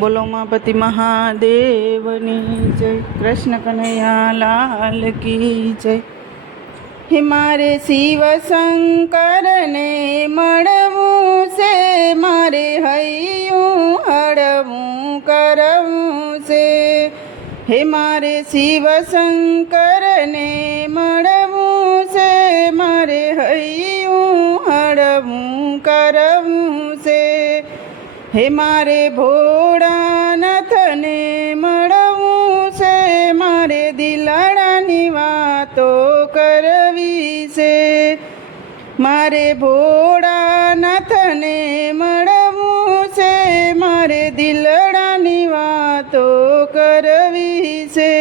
બોલો ઉમાપતિ મહાદેવની જય, કૃષ્ણ કનૈયા લાલ કી જય. હે મારે શિવ શંકરને મળવું છે, મારે હૈયું હળવું કરવું છે. હે મારે શિવ શંકરને મળવું છે, મારે હૈયું હળવું કરવું છે. હે મારે ભોળાનાથને મળવું છે, મારે દિલડાની વાતો કરવી છે. મારે ભોળાનાથને મળવું છે, મારે દિલડાની વાતો કરવી છે.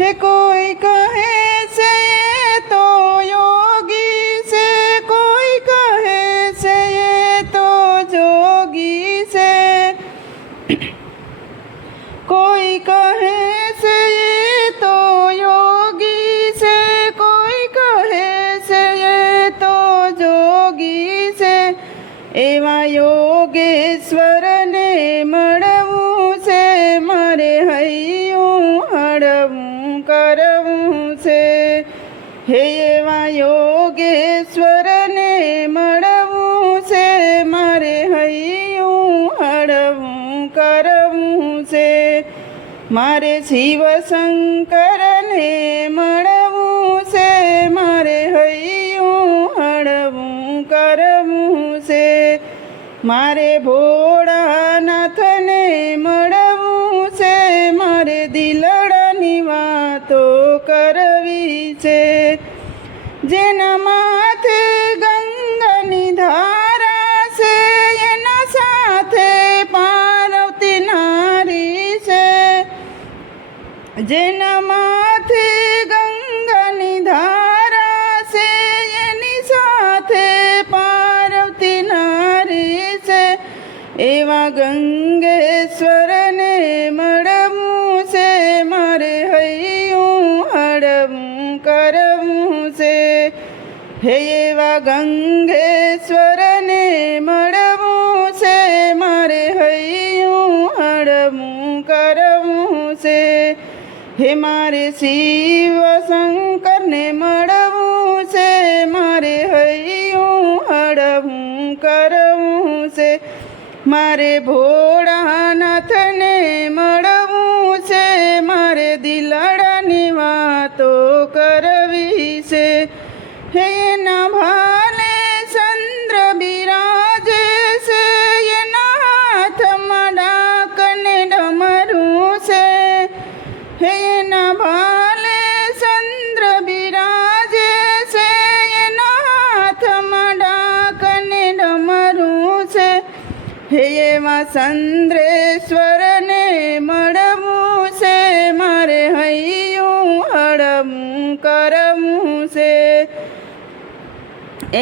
હે કોઈ કહે છે તો યોગી છે, કોઈ કહે છે તો જોગી છે, કોઈ કહે છે તો યોગી છે, કોઈ કહે છે તો જોગી છે. એવા યોગેશ્વરને મળવું છે, મારે હૈયું હળવું કરવું છે. હે એવા યોગેશ્વરને મળવું છે, મારે હૈયું હળવું કરવું છે. મારે શિવ શંકરને મળવું છે, મારે હૈયું હળવું કરવું છે. મારે ભોળાનાથને મળવું છે, મારે દિલડાની વાતો કરવી છે. જેના માથે ગંગાની ધારા છે, એના સાથે પાર્વતી નારી છે. જેના માથે ગંગાની ધારા છે, એની સાથે પાર્વતી નારી છે. એવા ગંગેશ્વરને મળવું છે, મારે હૈયું હળવું કરવું છે. હે એવા ગંગેશ્વરને મળવું છે, મારે હૈયું હળવું કરવું છે. હે મારે શિવ શંકરને મળવું છે, મારે હૈયું હળવું કરવું છે. મારે ભોળાનાથને મળવું છે, મારે દિલડાની વાતો કરવી છે. હે ના ભાલે ચંદ્ર બિરાજે છે, એના હાથમાં ડાકને ડમરું છે. હે ના ભાલે ચંદ્ર બિરાજે છે, એના હાથમાં ડાકને ડમરું છે. હે એવા ચંદ્રેશ્વરને મળવું છે, મારે હૈયું હળવું કરવું છે.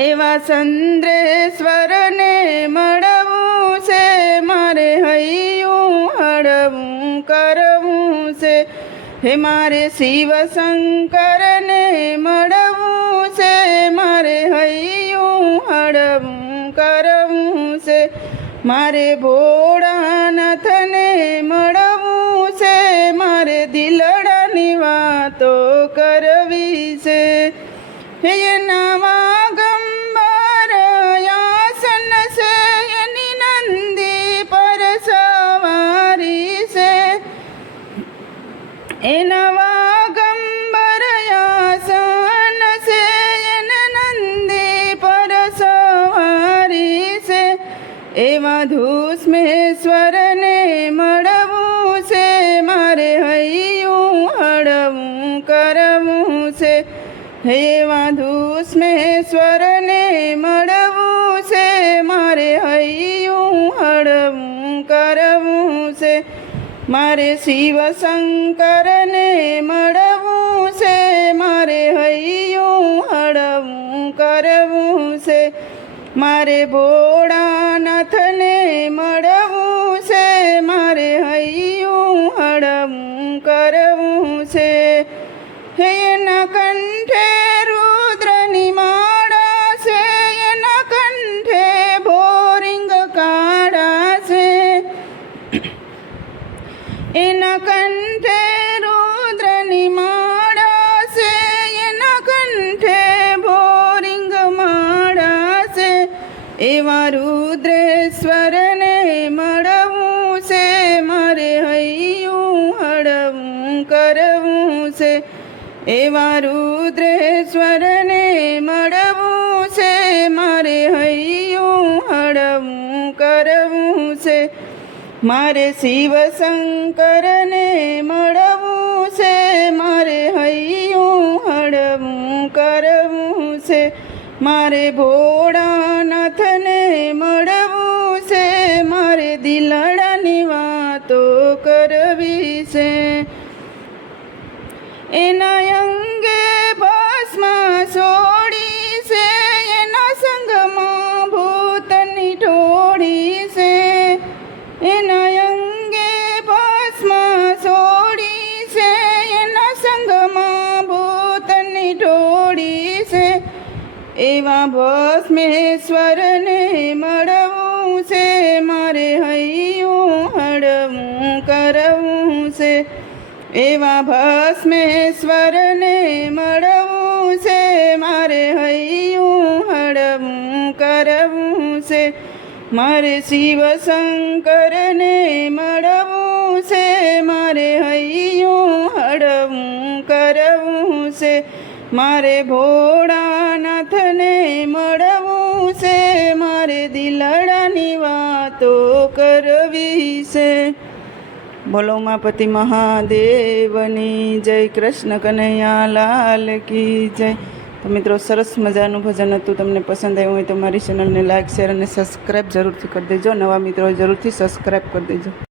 એવા ચંદ્રેશ્વરને મળવું છે, મારે હૈયું હળવું કરવું છે. હે મારે શિવ શંકરને મળવું છે, મારે હૈયું હળવું કરવું છે. મારે ભોળાનાથને મળવું છે, મારે દિલડાની વાતો કરવી છે. હે નવા ગંબર આસન છે, એની નંદી પર સવારી છે. એ નવા ગંબર આસન છે, એને નંદી પર સવારી છે. એવા ધૂસ્મેશ્વરને મળવું છે, મારે હૈયું હળવું કરવું છે. એવા ધૂસ્મેશ્વરને મળવું છે, મારે હૈયું હળવું કરવું છે. મારે શિવ શંકરને મળવું છે, મારે હૈયું હળવું કરવું છે. મારે ભોળાનાથને મળવું છે, મારે હૈયું હળવું કરવું છે. હે એના કંઠે રુદ્રની માળા છે, એના કંઠે ભોરિંગ કાળા છે. એના કંઠે રુદ્રની માળા છે, એના કંઠે ભોરિંગ માળા છે. એવા રુદ્રેશ્વરને મળવું છે, મારે હૈયું હળવું કરવું છે. એવા રુદ્રેશ્વરને મળવું છે, મારે હૈયું હળવું કરવું છે. મારે શિવ શંકરને મળવું છે, મારે હૈયું હળવું કરવું છે. મારે ભોળાનાથને મળવું છે, મારે દિલડાની વાતો કરવી છે. એના અંગે ભસ્મ છોડી છે, એના સંગમાં ભૂતની ટોળી છે. એના અંગે ભસ્મ છોડી છે, એના સંગમાં ભૂતની ટોળી છે. એવા ભસ્મેશ્વરને મળવું છે, મારે હૈયું હળવું કરવું છે. એવા ભસ્મેશ્વરને મળવું છે, મારે હૈયું હળવું કરવું છે. મારે શિવ શંકરને મળવું છે, મારે હૈયું હળવું કરવું છે. મારે ભોળાનાથને મળવું છે, મારે દિલડાની વાતો કરવી છે. બોલો ઉમાપતિ મહાદેવની જય. કૃષ્ણ કનૈયા લાલ કી જય. તો મિત્રો, સરસ મજાનું ભજન હતું. તમને પસંદ આવ્યું હોય તો મારી ચેનલને લાઇક, શેર અને સબસ્ક્રાઈબ જરૂરથી કરી દેજો. નવા મિત્રો જરૂરથી સબસ્ક્રાઈબ કરી દેજો.